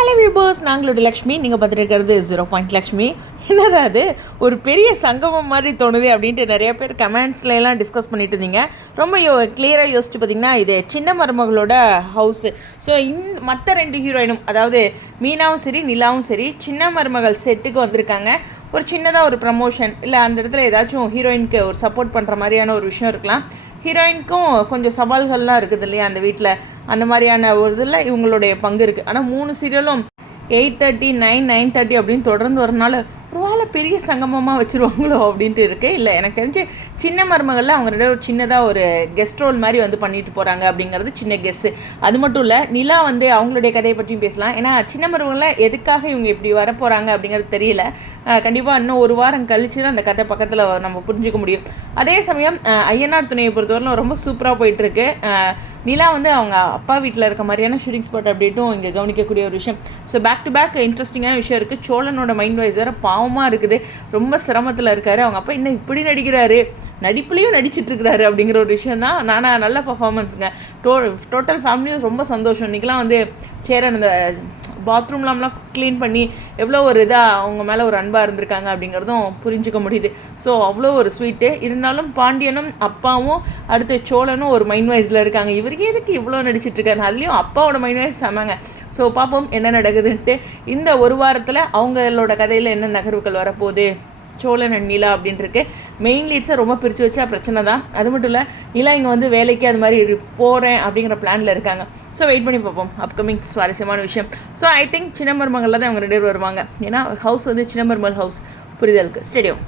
Hello viewers நாங்களோட Lakshmi. நீங்கள் பார்த்துருக்கிறது zero point Lakshmi. என்னடா அது? ஒரு பெரிய சங்கமம் மாதிரி தோணுது அப்படின்ட்டு நிறைய பேர் கமெண்ட்ஸ்ல எல்லாம் டிஸ்கஸ் பண்ணிட்டு இருந்தீங்க. ரொம்ப யோ கிளியராக யோசிச்சு பார்த்தீங்கன்னா இது சின்ன மருமகளோட ஹவுஸு ஸோ இந்த மற்ற ரெண்டு ஹீரோயினும் அதாவது மீனாவும் சரி நிலாவும் சரி சின்ன மருமகள் செட்டுக்கு வந்திருக்காங்க. ஒரு சின்னதாக ஒரு ப்ரமோஷன் இல்லை அந்த இடத்துல ஏதாச்சும் ஹீரோயினுக்கு ஒரு சப்போர்ட் பண்ணுற மாதிரியான ஒரு விஷயம் இருக்கலாம். ஹீரோயினுக்கும் கொஞ்சம் சவால்கள்லாம் இருக்குது இல்லையா அந்த வீட்டில் அந்த மாதிரியான ஒரு இதில் இவங்களுடைய பங்கு இருக்குது ஆனால் மூணு சீரியலும் eight thirty nine nine thirty அப்படின்னு தொடர்ந்து வரனால பெரிய சங்கமமாக வச்சுருவாங்களோ அப்படின்ட்டு இருக்கு. இல்லை எனக்கு தெரிஞ்சு சின்ன மருமகளில் அவங்க ரெண்டு சின்னதாக ஒரு கெஸ்ட் ரோல் மாதிரி வந்து பண்ணிட்டு போகிறாங்க அப்படிங்கிறது சின்ன கெஸ்ஸு அது மட்டும் இல்லை நிலா வந்து அவங்களுடைய கதையை பற்றியும் பேசலாம். ஏன்னா சின்ன மருமகளில் எதுக்காக இவங்க இப்படி வர போகிறாங்க அப்படிங்கிறது தெரியல. கண்டிப்பாக இன்னும் ஒரு வாரம் கழிச்சு தான் அந்த கதை பக்கத்தில் நம்ம புரிஞ்சுக்க முடியும். அதே சமயம் ஐயனார் துணையை பொறுத்தவரையிலும் ரொம்ப சூப்பராக போயிட்டுருக்கு நிலா வந்து அவங்க அப்பா வீட்டில் இருக்க மாதிரியான ஷூட்டிங் ஸ்பாட் அப்படின்ட்டும் இங்கே கவனிக்கக்கூடிய ஒரு விஷயம். ஸோ பேக் டு பேக் இன்ட்ரெஸ்டிங்கான விஷயம் இருக்குது சோழனோட மைண்ட் வைஸ் வேறு பாவமாக இருக்குது. ரொம்ப சிரமத்தில் இருக்காரு. அவங்க அப்பா என்ன இப்படி நடிக்கிறாரு? நடிப்புலேயும் நடிச்சிட்டு இருக்கிறாரு அப்படிங்கிற ஒரு விஷயம் தான். நானா நல்ல பர்ஃபார்மன்ஸுங்க டோ டோட்டல் ஃபேமிலியும் ரொம்ப சந்தோஷம். இன்றைக்கெலாம் வந்து சேரன் இந்த பாத்ரூம்லாம்லாம் க்ளீன் பண்ணி எவ்வளோ ஒரு இதாக அவங்க மேலே ஒரு அன்பாக இருந்திருக்காங்க அப்படிங்கிறதும் புரிஞ்சுக்க முடியுது. ஸோ அவ்வளோ ஒரு ஸ்வீட்டு இருந்தாலும் பாண்டியனும் அப்பாவும் அடுத்து சோழனும் ஒரு மைண்ட் வைஸில் இருக்காங்க. இவருக்கு எதுக்கு இவ்வளோ நடிச்சிட்டு அதுலேயும் அப்பாவோட மைண்ட் வைஸ் செமாங்க. ஸோ பார்ப்போம் என்ன நடக்குதுன்ட்டு. இந்த ஒரு வாரத்தில் அவங்களோட கதையில் என்ன நகர்வுகள் வரப்போகுது? சோழன் அண்ட் நிலா அப்படின்ட்டு இருக்கு மெயின் லீட்ஸை ரொம்ப பிரித்து வச்சா பிரச்சனை தான். அது மட்டும் இல்லை நிலா இங்கே வந்து வேலைக்கு அது மாதிரி போகிறேன் அப்படிங்கிற பிளானில் இருக்காங்க. ஸோ வெயிட் பண்ணி பார்ப்போம். அப்கமிங் சுவாரஸ்யமான விஷயம். ஸோ ஐ திங்க் சின்னமர்மங்களில் தான் அவங்க ரெண்டு பேர் வருவாங்க. ஏன்னா ஹவுஸ் வந்து சின்னமர்மல் ஹவுஸ் புரிதலுக்கு. ஸ்டேடியம்